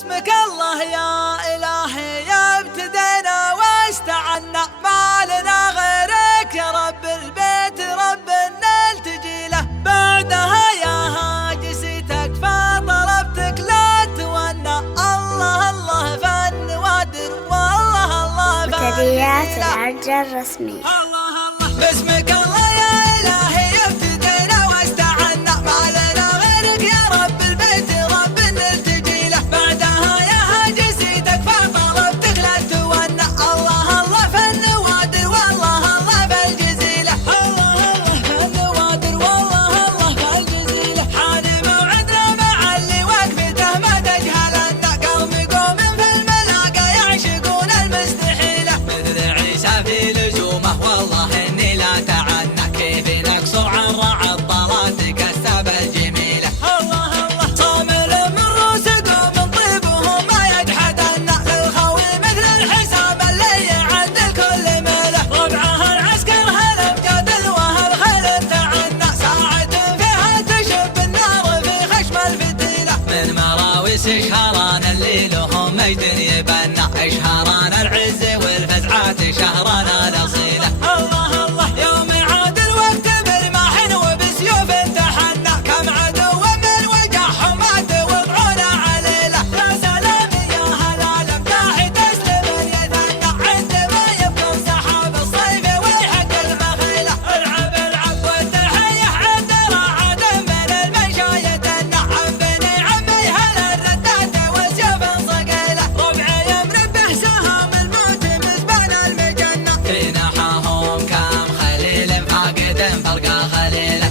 باسمك الله يا إلهي يا ابتدينا واستعنا، ما لنا غيرك يا رب البيت رب نلتجي له. بعدها يا هاجسيتك فطلبتك لا تونى، الله الله فالنوادر والله الله منتديات العرج الرسمي. الله الله باسمك الله يا إلهي ابتدينا واستعنا، ما لنا غيرك يا رب البيت رب نلتجي له. بعدها يا هاجسيتك فطلبتك لا تونى، الله الله فالنوادر والله الله فالجزيلة. الله الله فالنوادر والله الله فالجزيلة. حان موعدنا مع اللي وقفته ما تجهلن، قوم قوم في الملاقى يعشقون المستحيلة. مثل عيسى في لزومه والله اني لا تعنى، كيف نقصر عن رعى الطلاتك السبع الجميلة. الله الله صامل من روسكم من طيبهم ما يجحدن، للخوي مثل الحساب اللي يعد الكل ميله. ربعها العسكر هالامجاد وهالخيل تعنى، ساعة فيها تشب النار في خشم الفتيلة. من مراوس شهران اللي لهم مجد يبنى، شهران العز والفزعات شهران الاصيله. الله الله يوم عاد الوقت برماح وبسيوف تحنى، كم عدو من وجعهم مات وضعونا عليله. يا سلام يا هلال مداحي تسلم يثنى، عندما يبقى سحاب الصيف ويحق المخيله. العب العب والتحيه عند راعد من المنشا يتنى، عمي عمي هلا الردات وسيوف صقيله. ربعي يمرب به سهام الموت مزبان المجنة، في نحاهم كم خليل فاقد فرقا خليله.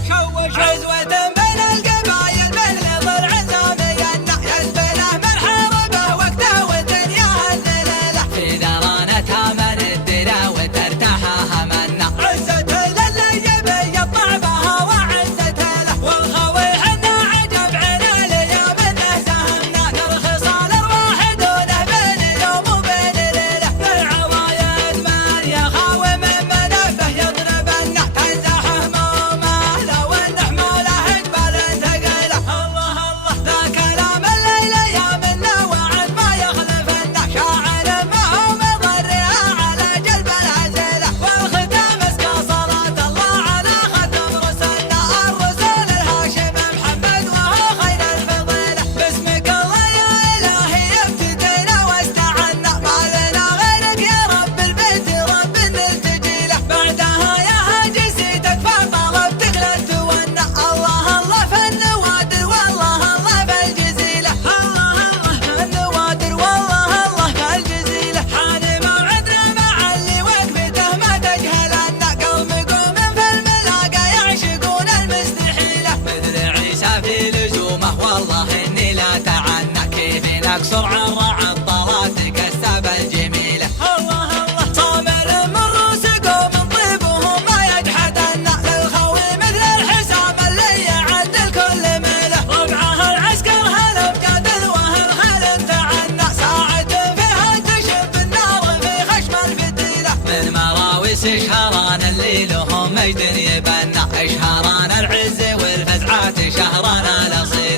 عزوة بين القبايل مثل ضلع سامينا، يسبله من حربه وقته والدنيا هالليلة. في درانتها من الدرا وترتاحها منا، عزته للي يطعبها وعزته له. والخوي حنا عجب عنا اليوم انه سهمنا، نرخص الارواح دونه بين يوم وبين ليله. للعوايد من يخاوي من منافه يضربنا، تنزح همومه لو نحمله جبال ثقيله. الله الله ذا كلام الليل يا منا وعد ما يخلفنا، شاعر ما هو مضرها على جلب الهزيله. والختام اسكى صلاة الله على ختم رسلنا، الرسول الهاشم محمد وهو خير الفضيله. باسمك الله يا إلهي ابتدينا واستعنا، ما لنا غيرك يا رب البيت رب نلتجي له. بعدها يا هاجسيتك فطلبتك لا تونى، الله الله فالنوادر والله الله فالجزيلة. الله الله فالنوادر والله الله فالجزيلة. حان موعدنا مع اللي وقفته ما تجهلن، قوم قوم في الملاقى يعشقون المستحيلة. مثل عيسى في لزومه والله اني لا تعنى، كيف نقصر عن رعى الطلاتك السبع الجميلة. الله الله صامل من روسكم من طيبهم ما يجحدن، للخوي مثل الحساب اللي يعد الكل ميله. ربعها العسكر هالامجاد وهالخيل تعنى، ساعة فيها تشب النار في خشم الفتيلة. من مراوس شهران اللي لهم مجد يبنى، شهران العز والفزعات شهران الاصيله.